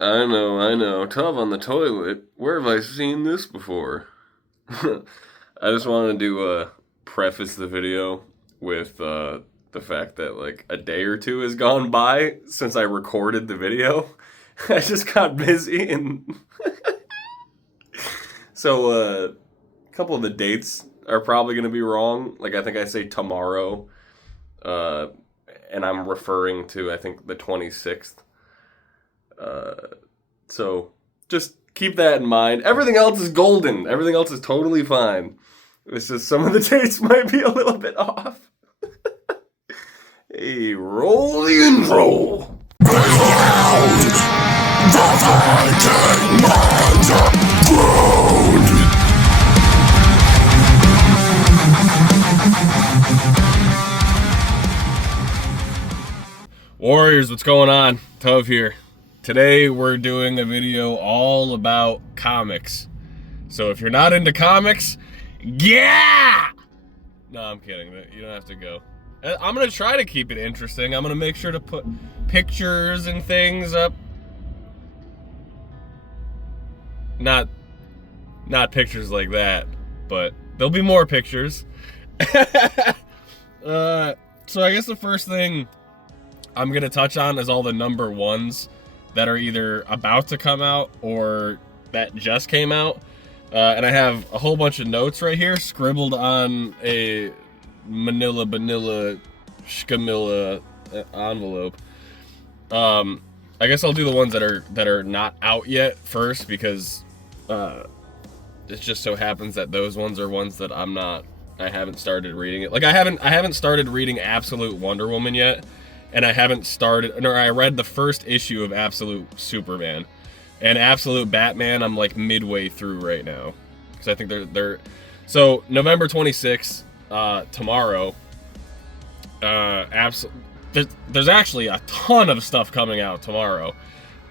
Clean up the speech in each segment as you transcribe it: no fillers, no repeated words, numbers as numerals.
I know. Tub on the toilet. Where have I seen this before? I just wanted to preface the video with the fact that like a day or two has gone by since I recorded the video. I just got busy and so a couple of the dates are probably going to be wrong. Like I think I say tomorrow, uh, and I'm referring to I think the 26th. Uh, so just keep that in mind. Everything else is golden. Everything else is totally fine. It's just some of the dates might be a little bit off. Hey, roll the intro. Warriors, what's going on? Tove here. Today we're doing a video all about comics. So if you're not into comics, yeah! No, I'm kidding. You don't have to go. I'm gonna try to keep it interesting. I'm gonna make sure to put pictures and things up. Not pictures like that, but there'll be more pictures. So I guess the first thing I'm gonna touch on is all the number ones that are either about to come out or that just came out. And I have a whole bunch of notes right here scribbled on a manila shkamilla envelope. I guess I'll do the ones that are not out yet first, because it just so happens that those ones are ones that I haven't started reading it. Like I haven't started reading Absolute Wonder Woman yet, and I read the first issue of Absolute Superman. And Absolute Batman, I'm like midway through right now, because I think they're so November 26th, tomorrow. There's actually a ton of stuff coming out tomorrow.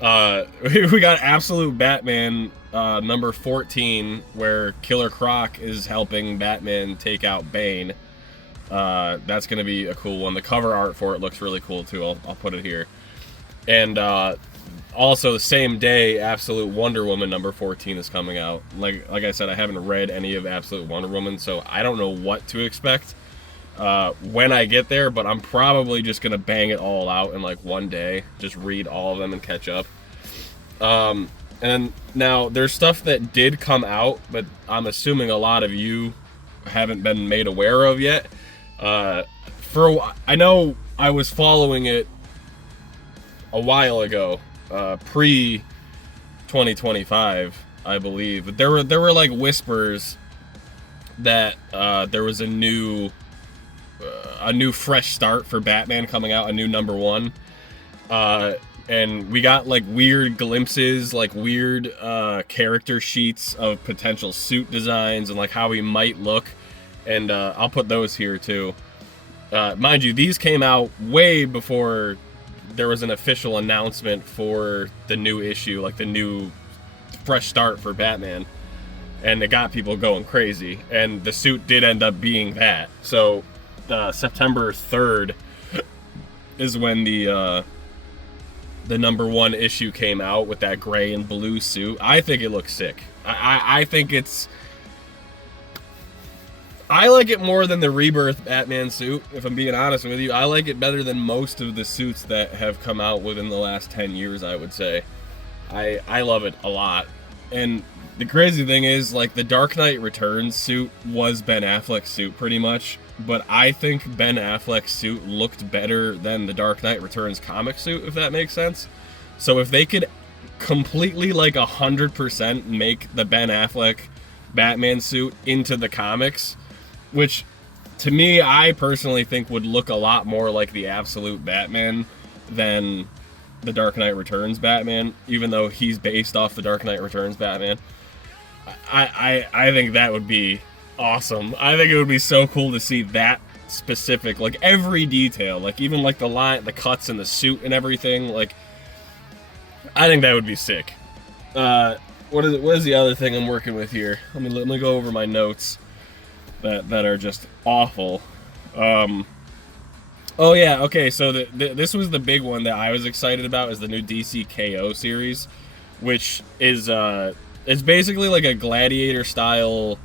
We got Absolute Batman number 14, where Killer Croc is helping Batman take out Bane. That's gonna be a cool one. The cover art for it looks really cool too. I'll put it here. And also the same day, Absolute Wonder Woman number 14 is coming out. Like I said, I haven't read any of Absolute Wonder Woman, so I don't know what to expect when I get there, but I'm probably just gonna bang it all out in like one day. Just read all of them and catch up. And now there's stuff that did come out, but I'm assuming a lot of you haven't been made aware of yet. I know I was following it a while ago, pre 2025, I believe. But there were like whispers that there was a new fresh start for Batman coming out, a new number one. And we got like weird glimpses, like weird character sheets of potential suit designs and like how he might look. And I'll put those here too. Mind you, these came out way before there was an official announcement for the new issue, like the new fresh start for Batman. And it got people going crazy. And the suit did end up being that. So September 3rd is when the number one issue came out with that gray and blue suit. I think it looks sick. I think I like it more than the Rebirth Batman suit, if I'm being honest with you. I like it better than most of the suits that have come out within the last 10 years, I would say. I love it a lot. And the crazy thing is, like, the Dark Knight Returns suit was Ben Affleck's suit, pretty much. But I think Ben Affleck's suit looked better than the Dark Knight Returns comic suit, if that makes sense. So if they could completely, like, 100% make the Ben Affleck Batman suit into the comics, which, to me, I personally think would look a lot more like the Absolute Batman than the Dark Knight Returns Batman, even though he's based off the Dark Knight Returns Batman. I think that would be awesome. I think it would be so cool to see that specific, like every detail, like even like the line, the cuts in the suit and everything. Like, I think that would be sick. What is the other thing I'm working with here? Let me go over my notes that are just awful. Oh yeah, okay. So this was the big one that I was excited about is the new DC KO series, which is it's basically like a gladiator style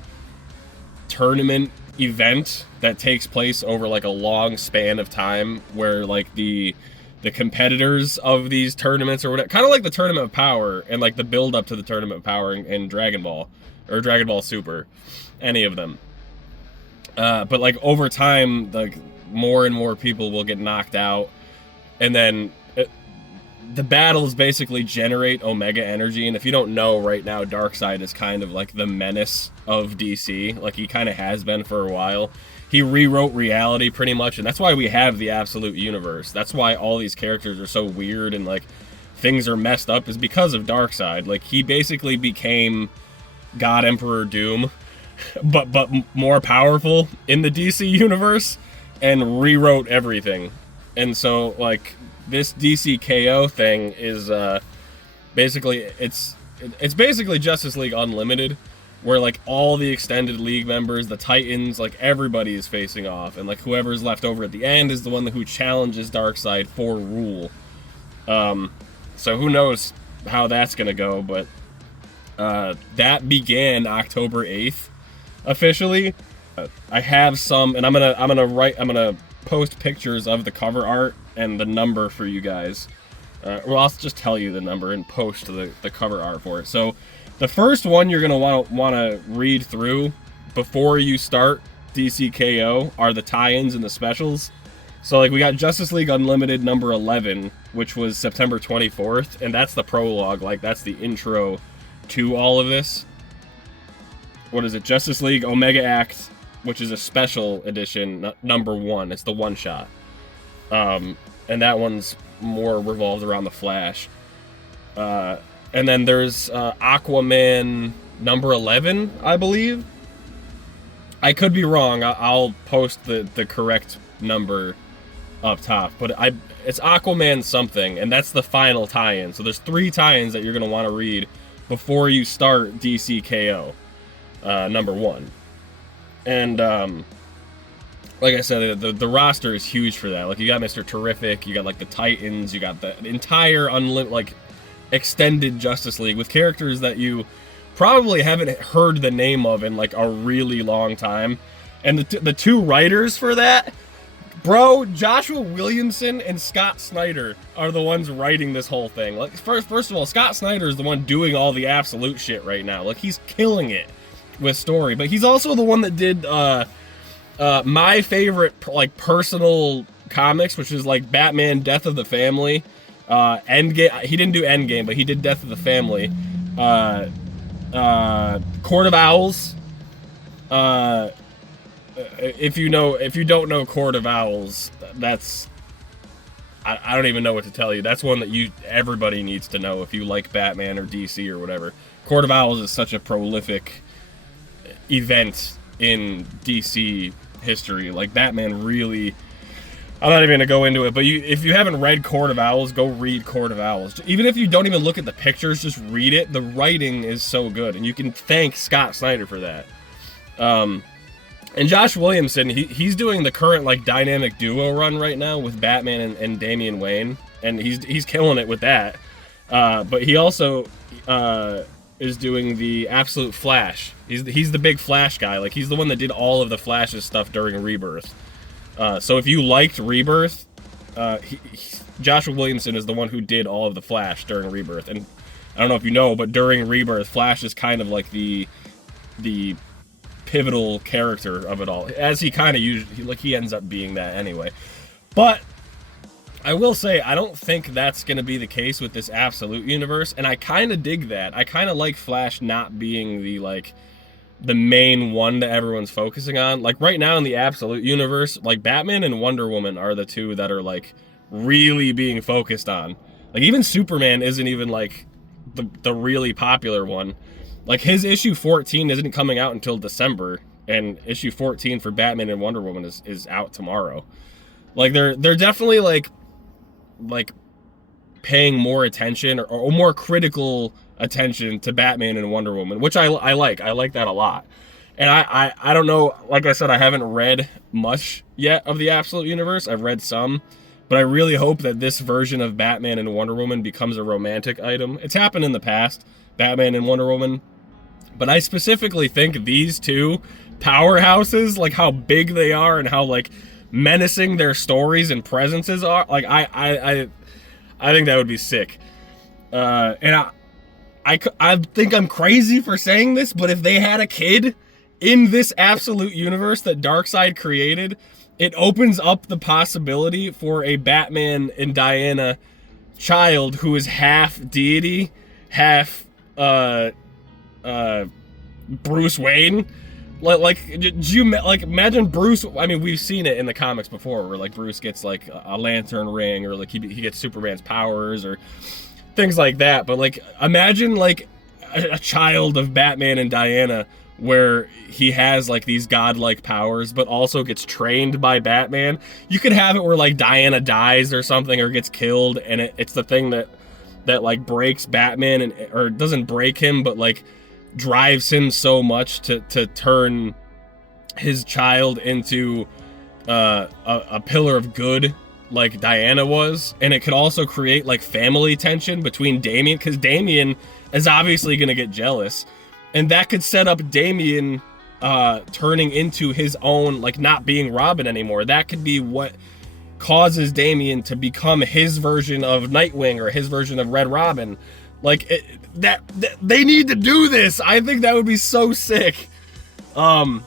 tournament event that takes place over like a long span of time where like the competitors of these tournaments or whatever, kind of like the Tournament of Power and like the build up to the Tournament of Power in Dragon Ball or Dragon Ball Super, any of them. But like over time, like more and more people will get knocked out, and then the battles basically generate Omega energy. And if you don't know, right now Darkseid is kind of like the menace of DC. Like he kind of has been for a while. He rewrote reality pretty much, and that's why we have the Absolute Universe. That's why all these characters are so weird and like things are messed up, is because of Darkseid. Like he basically became God Emperor Doom, but more powerful in the DC universe, and rewrote everything. And so like this DC KO thing is basically it's basically Justice League Unlimited, where like all the extended league members, the Titans, like everybody is facing off, and like whoever's left over at the end is the one who challenges Darkseid for rule. So who knows how that's gonna go, but that began October 8th officially. I have some, and I'm gonna post pictures of the cover art and the number for you guys. Well, I'll just tell you the number and post the cover art for it. So the first one you're gonna want to read through before you start DCKO are the tie-ins and the specials. So like we got Justice League Unlimited number 11, which was September 24th, and that's the prologue. Like that's the intro to all of this. What is it? Justice League Omega Act, which is a special edition, number 1. It's the one shot. And that one's more revolved around the Flash. And then there's Aquaman number 11, I believe. I could be wrong. I'll post the correct number up top. But it's Aquaman something, and that's the final tie-in. So there's 3 tie-ins that you're going to want to read before you start DCKO, number 1. And like I said, the roster is huge for that. Like you got Mr. Terrific, you got like the Titans, you got the entire extended Justice League with characters that you probably haven't heard the name of in like a really long time. And the 2 writers for that, bro, Joshua Williamson and Scott Snyder are the ones writing this whole thing. Like first of all, Scott Snyder is the one doing all the absolute shit right now. Like he's killing it with story, but he's also the one that did my favorite like personal comics, which is like Batman Death of the Family, Endgame. He didn't do Endgame, but he did Death of the Family, Court of Owls. If you don't know Court of Owls, that's I don't even know what to tell you. That's one that everybody needs to know if you like Batman or DC or whatever. Court of Owls is such a prolific event in DC history. Like Batman really, I'm not even gonna go into it, but if you haven't read Court of Owls, go read Court of Owls. Even if you don't even look at the pictures, just read it. The writing is so good, and you can thank Scott Snyder for that. And Josh Williamson, he's doing the current like dynamic duo run right now with Batman and Damian Wayne, and he's killing it with that. But he also is doing the Absolute Flash. He's the big Flash guy. Like he's the one that did all of the Flash's stuff during Rebirth. So if you liked Rebirth, Joshua Williamson is the one who did all of the Flash during Rebirth. And I don't know if you know, but during Rebirth, Flash is kind of like the pivotal character of it all, as he kind of usually he ends up being that anyway. But I will say, I don't think that's going to be the case with this Absolute Universe, and I kind of dig that. I kind of like Flash not being the main one that everyone's focusing on. Like, right now in the Absolute Universe, like, Batman and Wonder Woman are the 2 that are, like, really being focused on. Like, even Superman isn't even, like, the really popular one. Like, his issue 14 isn't coming out until December, and issue 14 for Batman and Wonder Woman is out tomorrow. Like, they're definitely, like paying more attention or more critical attention to Batman and Wonder Woman, which I like. I like that a lot. And I don't know, like I said, I haven't read much yet of the Absolute Universe. I've read some, but I really hope that this version of Batman and Wonder Woman becomes a romantic item. It's happened in the past, Batman and Wonder Woman, but I specifically think these two powerhouses, like how big they are and how like menacing their stories and presences are, like I think that would be sick. And I think I'm crazy for saying this, but if they had a kid in this Absolute Universe that Darkseid created, it opens up the possibility for a Batman and Diana child who is half deity, half Bruce Wayne. Like, did you like imagine Bruce? I mean, we've seen it in the comics before, where like Bruce gets like a lantern ring, or like he gets Superman's powers, or things like that. But like, imagine like a child of Batman and Diana, where he has like these godlike powers, but also gets trained by Batman. You could have it where like Diana dies or something, or gets killed, and it's the thing that like breaks Batman, and or doesn't break him, but like drives him so much to turn his child into a pillar of good, like Diana was. And it could also create like family tension between Damian, because Damian is obviously going to get jealous, and that could set up Damian turning into his own, like not being Robin anymore. That could be what causes Damian to become his version of Nightwing, or his version of Red Robin. Like that they need to do this. I think that would be so sick. Okay,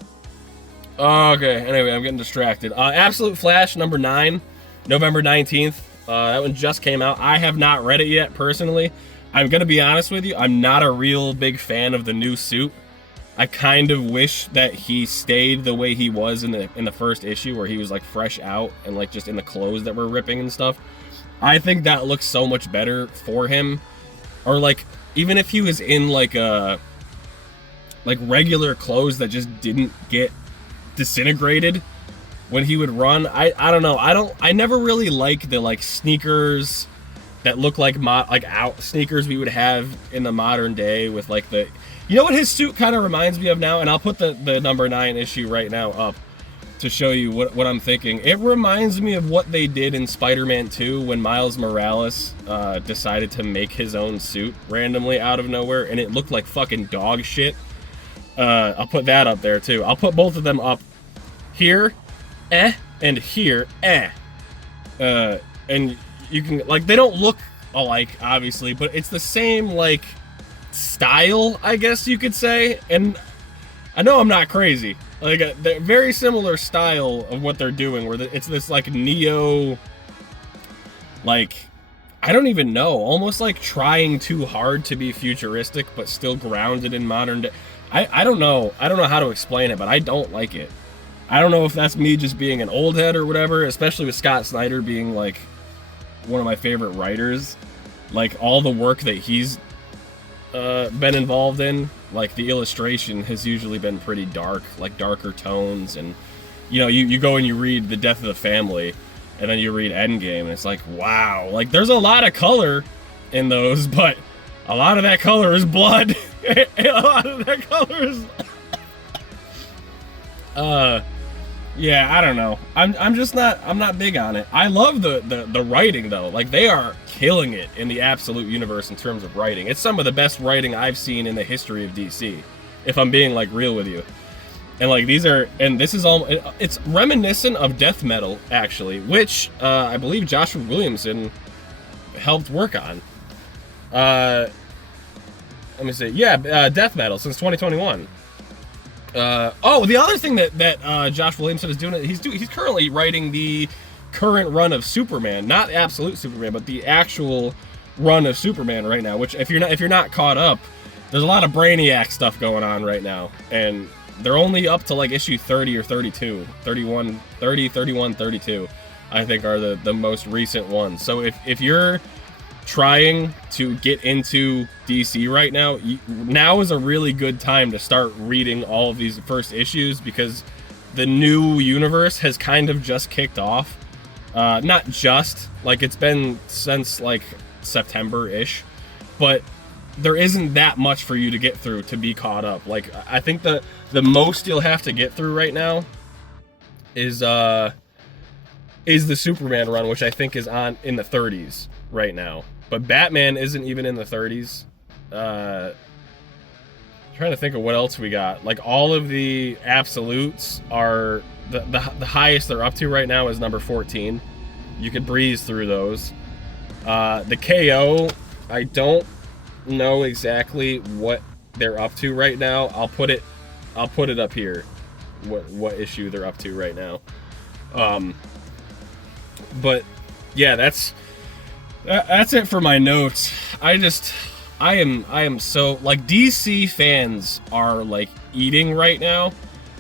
anyway, I'm getting distracted. Absolute Flash number 9, November 19th. That one just came out. I have not read it yet personally. I'm gonna be honest with you, I'm not a real big fan of the new suit. I kind of wish that he stayed the way he was in the first issue, where he was like fresh out and like just in the clothes that were ripping and stuff. I think that looks so much better for him. Or like, even if he was in like regular clothes that just didn't get disintegrated when he would run. I don't know. I never really like the like sneakers that look like out sneakers we would have in the modern day with like the, you know what his suit kind of reminds me of now, and I'll put the number 9 issue right now up to show you what I'm thinking. It reminds me of what they did in Spider-Man 2 when Miles Morales decided to make his own suit randomly out of nowhere, and it looked like fucking dog shit. I'll put that up there too. I'll put both of them up here, and here, and you can, like, they don't look alike, obviously, but it's the same, like, style, I guess you could say. And I know I'm not crazy. Like, they're very similar style of what they're doing, where it's this, like, neo, like, I don't even know, almost like trying too hard to be futuristic, but still grounded in modern day. I don't know. I don't know how to explain it, but I don't like it. I don't know if that's me just being an old head or whatever, especially with Scott Snyder being, like, one of my favorite writers. Like, all the work that he's been involved in, like, the illustration has usually been pretty dark, like darker tones. And you know, you go and you read The Death of the Family, and then you read Endgame, and it's like, wow, like, there's a lot of color in those, but a lot of that color is blood. A lot of that color is yeah, I don't know. I'm not big on it. I love the writing though. Like, they are killing it in the Absolute Universe in terms of writing. It's some of the best writing I've seen in the history of DC, if I'm being like real with you. And like, this is all, it's reminiscent of death metal actually, which I believe Joshua Williamson helped work on. Let me see. Yeah, death metal since 2021. Oh, the other thing that Josh Williamson is doing, he's currently writing the current run of Superman, not Absolute Superman, but the actual run of Superman right now. Which, if you're not caught up, there's a lot of Brainiac stuff going on right now, and they're only up to like issue 30 or 32, 31, 30, 31, 32, I think are the most recent ones. So if you're trying to get into DC right now, now is a really good time to start reading all of these first issues, because the new universe has kind of just kicked off. Not just, like, it's been since like September-ish, but there isn't that much for you to get through to be caught up. Like, I think the most you'll have to get through right now is the Superman run, which I think is in the 30s right now. But Batman isn't even in the 30s. Trying to think of what else we got. Like, all of the absolutes are the highest they're up to right now is number 14. You could breeze through those. The KO, I don't know exactly what they're up to right now. I'll put it up here. What issue they're up to right now. But yeah, that's it for my notes. I am so, like, DC fans are like eating right now,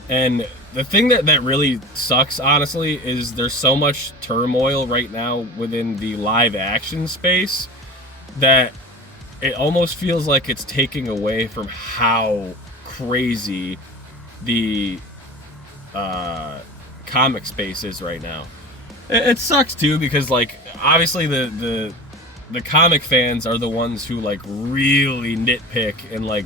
and the thing that really sucks, honestly, is there's so much turmoil right now within the live action space that it almost feels like it's taking away from how crazy the comic space is right now. It sucks too, because, like, obviously the comic fans are the ones who, like, really nitpick and, like,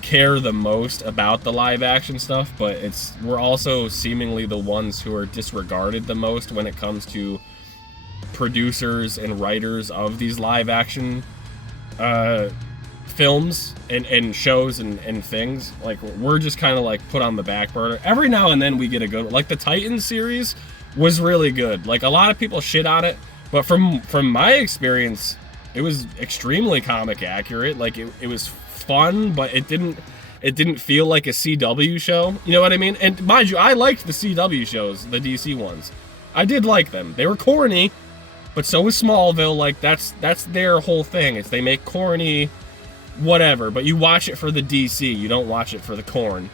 care the most about the live action stuff, but we're also seemingly the ones who are disregarded the most when it comes to producers and writers of these live action films and shows and things. Like, we're just kind of, like, put on the back burner. Every now and then we get a good, like, the Titans series was really good. Like, a lot of people shit on it, but from my experience, it was extremely comic accurate. Like, it was fun, but it didn't feel like a CW show. You know what I mean? And mind you, I liked the CW shows, the DC ones. I did like them. They were corny, but so was Smallville. Like, that's their whole thing. Is they make corny whatever, but you watch it for the DC. You don't watch it for the corn.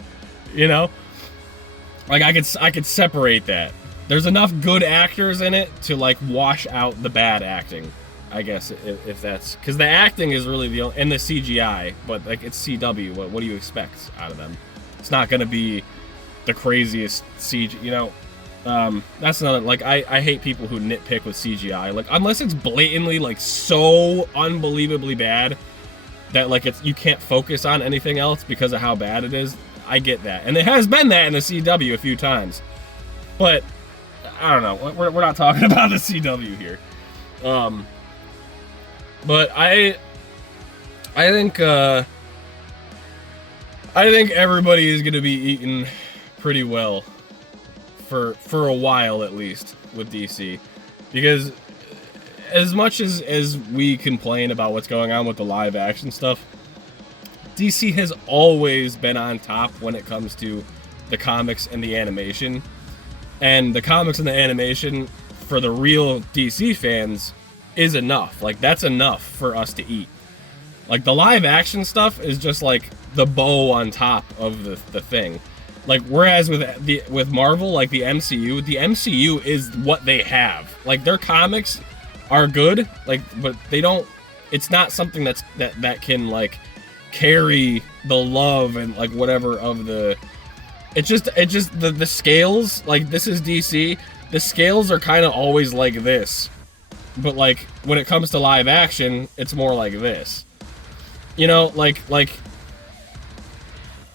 You know? Like, I could separate that. There's enough good actors in it to, like, wash out the bad acting, I guess, if that's... Because the acting is really the only... And the CGI, but, like, it's CW. What do you expect out of them? It's not going to be the craziest CG, you know? That's another... Like, I hate people who nitpick with CGI. Like, unless it's blatantly, like, so unbelievably bad that, like, you can't focus on anything else because of how bad it is, I get that. And it has been that in the CW a few times. But... I don't know. We're not talking about the CW here. But I think everybody is going to be eating pretty well for a while, at least, with DC, because as much as we complain about what's going on with the live action stuff, DC has always been on top when it comes to the comics and the animation. And the comics and the animation, for the real DC fans, is enough. Like, that's enough for us to eat. Like, the live action stuff is just, like, the bow on top of the thing. Like, whereas with Marvel, like, the MCU is what they have. Like, their comics are good, like, but they don't... It's not something that can, like, carry the love and, like, whatever of the... It's just the scales, like, this is DC, the scales are kind of always like this. But, like, when it comes to live action, it's more like this. You know, like,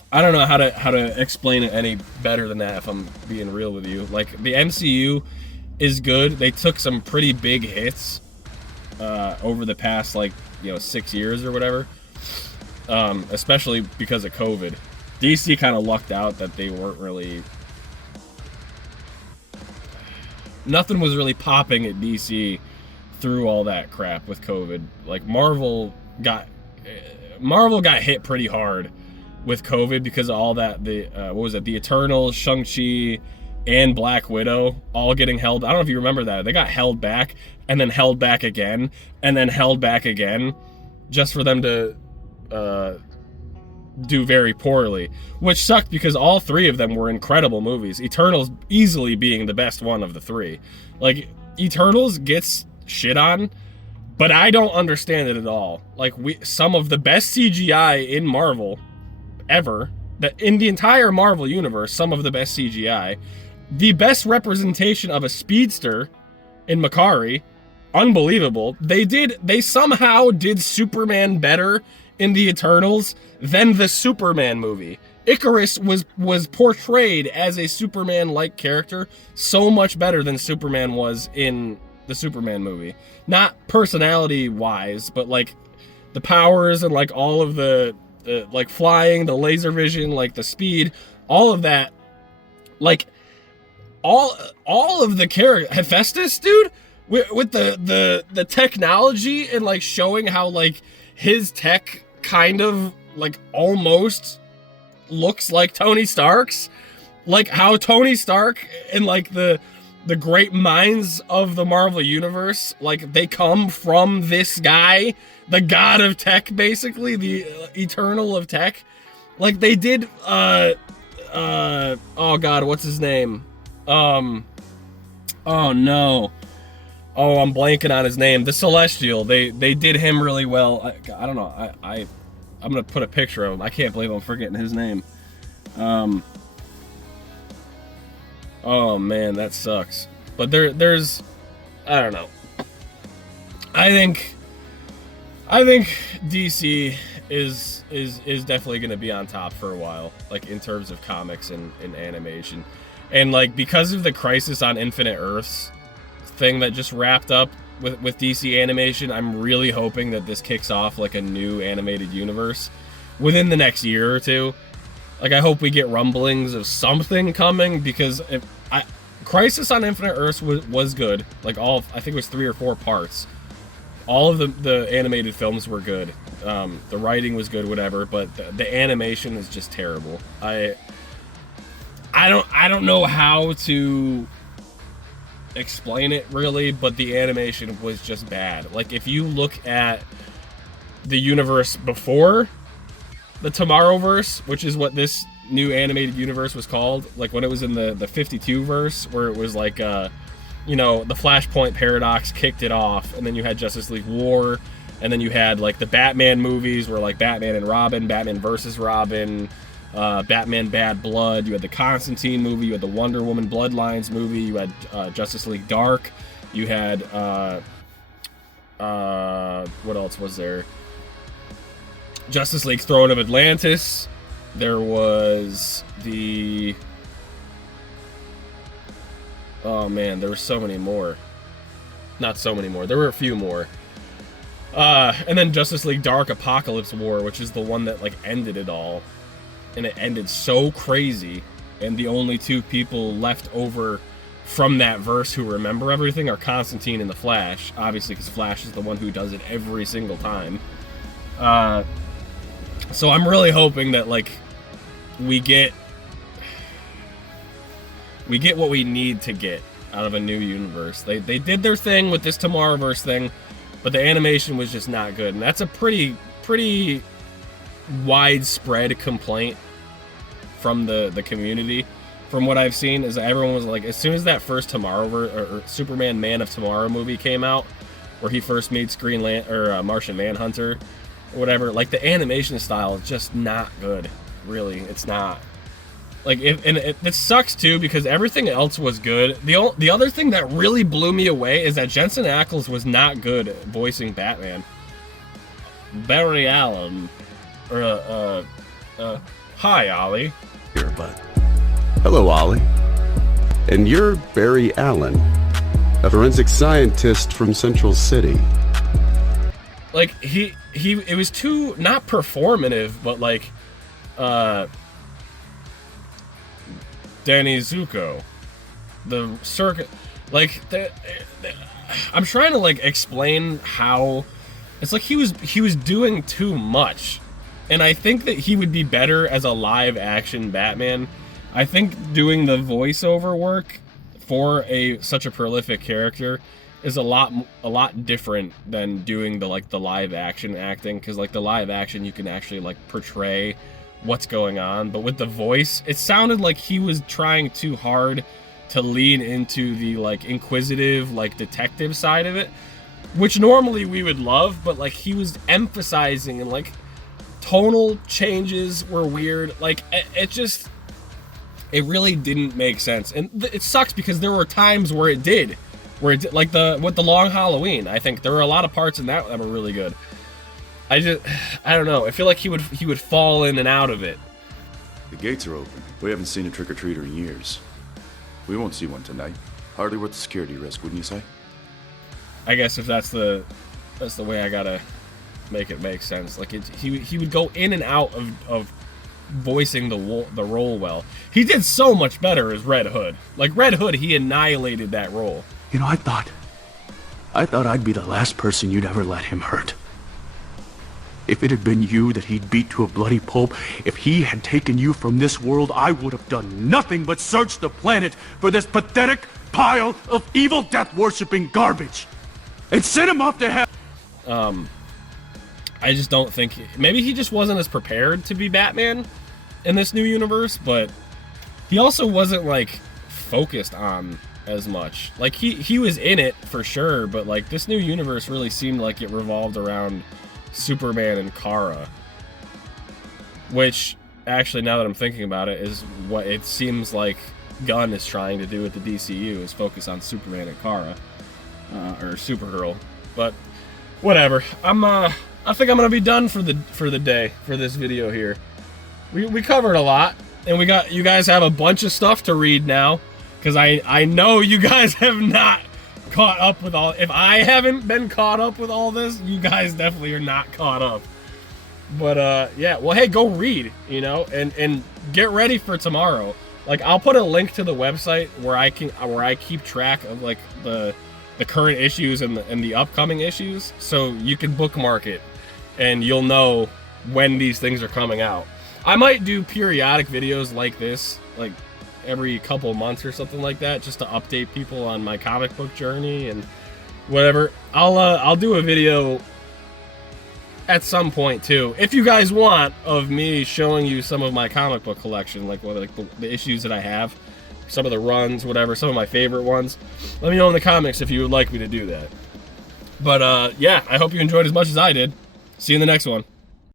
I don't know how to explain it any better than that, if I'm being real with you. Like, the MCU is good. They took some pretty big hits over the past, like, 6 years or whatever. Especially because of COVID. DC kind of lucked out that they weren't really... Nothing was really popping at DC through all that crap with COVID. Like, Marvel got hit pretty hard with COVID because of all that. What was it? The Eternals, Shang-Chi, and Black Widow all getting held... I don't know if you remember that. They got held back, and then held back again, and then held back again, just for them to... do very poorly, which sucked because all three of them were incredible movies. Eternals easily being the best one of the three. Like, Eternals gets shit on, but I don't understand it at all. Like, some of the best CGI in Marvel ever, that in the entire Marvel universe, some of the best CGI, the best representation of a speedster in Makari, unbelievable. They somehow did Superman better in the Eternals than the Superman movie. Icarus was portrayed as a Superman-like character so much better than Superman was in the Superman movie. Not personality-wise, but like the powers and like all of the like flying, the laser vision, like the speed, all of that, like all of the character. Hephaestus, dude, with the technology and like showing how like his tech kind of like almost looks like Tony Stark's, like how Tony Stark and like the great minds of the Marvel universe, like they come from this guy, the god of tech, basically the eternal of tech. Like they did oh god, what's his name? Oh no, I'm blanking on his name. The Celestial. They did him really well. I don't know. I'm gonna put a picture of him. I can't believe I'm forgetting his name. Oh man, that sucks. But there's, I don't know. I think DC is definitely gonna be on top for a while, like in terms of comics and animation, and like because of the Crisis on Infinite Earths thing that just wrapped up with DC animation, I'm really hoping that this kicks off like a new animated universe within the next year or two. Like I hope we get rumblings of something coming, because Crisis on Infinite Earths was good. Like I think it was 3 or 4 parts. All of the animated films were good. The writing was good, whatever, but the animation is just terrible. I don't know how to explain it really, but the animation was just bad. Like if you look at the universe before the Tomorrowverse, which is what this new animated universe was called, like when it was in the 52 verse, where it was like you know, the Flashpoint paradox kicked it off, and then you had Justice League War, and then you had like the Batman movies where like Batman and Robin, Batman versus Robin, Batman Bad Blood, you had the Constantine movie, you had the Wonder Woman Bloodlines movie, you had Justice League Dark, you had what else was there? Justice League Throne of Atlantis. There was the, oh man, there were so many more. Not so many more. There were a few more. And then Justice League Dark Apocalypse War, which is the one that like ended it all. And it ended so crazy. And the only 2 people left over from that verse who remember everything are Constantine and the Flash. Obviously, because Flash is the one who does it every single time. So I'm really hoping that like we get what we need to get out of a new universe. They did their thing with this Tomorrowverse thing, but the animation was just not good, and that's a pretty widespread complaint from the community. From what I've seen, is everyone was like, as soon as that first Tomorrowverse or Superman Man of Tomorrow movie came out, where he first meets Martian Manhunter or whatever, like the animation style is just not good. Really, it's not. Like, it sucks too, because everything else was good. The other thing that really blew me away is that Jensen Ackles was not good at voicing Batman. Barry Allen, hi Ollie. Here, bud. Hello, Ollie. And you're Barry Allen, a forensic scientist from Central City. Like it was too not performative, but like Danny Zuko, the circuit, like I'm trying to like explain how it's like he was doing too much, and I think that he would be better as a live action Batman. I think doing the voiceover work for such a prolific character is a lot different than doing the live action acting, because like the live action you can actually like portray what's going on, but with the voice it sounded like he was trying too hard to lean into the like inquisitive like detective side of it, which normally we would love, but like he was emphasizing, and like tonal changes were weird. Like it really didn't make sense, and it sucks because there were times where it did, like with the Long Halloween. I think there were a lot of parts in that were really good. I don't know. I feel like he would fall in and out of it. The gates are open. We haven't seen a trick-or-treater in years. We won't see one tonight. Hardly worth the security risk, wouldn't you say? I guess if that's the way I gotta make it make sense. Like he would go in and out of voicing the role well. He did so much better as Red Hood. Like Red Hood, he annihilated that role. You know, I thought I'd be the last person you'd ever let him hurt. If it had been you that he'd beat to a bloody pulp, if he had taken you from this world, I would have done nothing but search the planet for this pathetic pile of evil death-worshipping garbage and send him off to hell. I just don't think... Maybe he just wasn't as prepared to be Batman in this new universe, but he also wasn't, like, focused on as much. Like, he was in it for sure, but, like, this new universe really seemed like it revolved around Superman and Kara, which actually, now that I'm thinking about it, is what it seems like Gunn is trying to do with the DCU, is focus on Superman and Kara, or Supergirl. But whatever. I think I'm gonna be done for the day for this video here. We covered a lot, and you guys have a bunch of stuff to read now, because I know you guys have not caught up with all. If I haven't been caught up with all this, you guys definitely are not caught up. But yeah, well, hey, go read, you know, and get ready for tomorrow. Like, I'll put a link to the website where I keep track of, like, the current issues and the upcoming issues, so you can bookmark it and you'll know when these things are coming out. I might do periodic videos like this, like every couple months or something like that, just to update people on my comic book journey and whatever. I'll do a video at some point too, if you guys want, of me showing you some of my comic book collection, like the issues that I have, some of the runs, whatever, some of my favorite ones. Let me know in the comments if you would like me to do that. But yeah, I hope you enjoyed as much as I did. See you in the next one.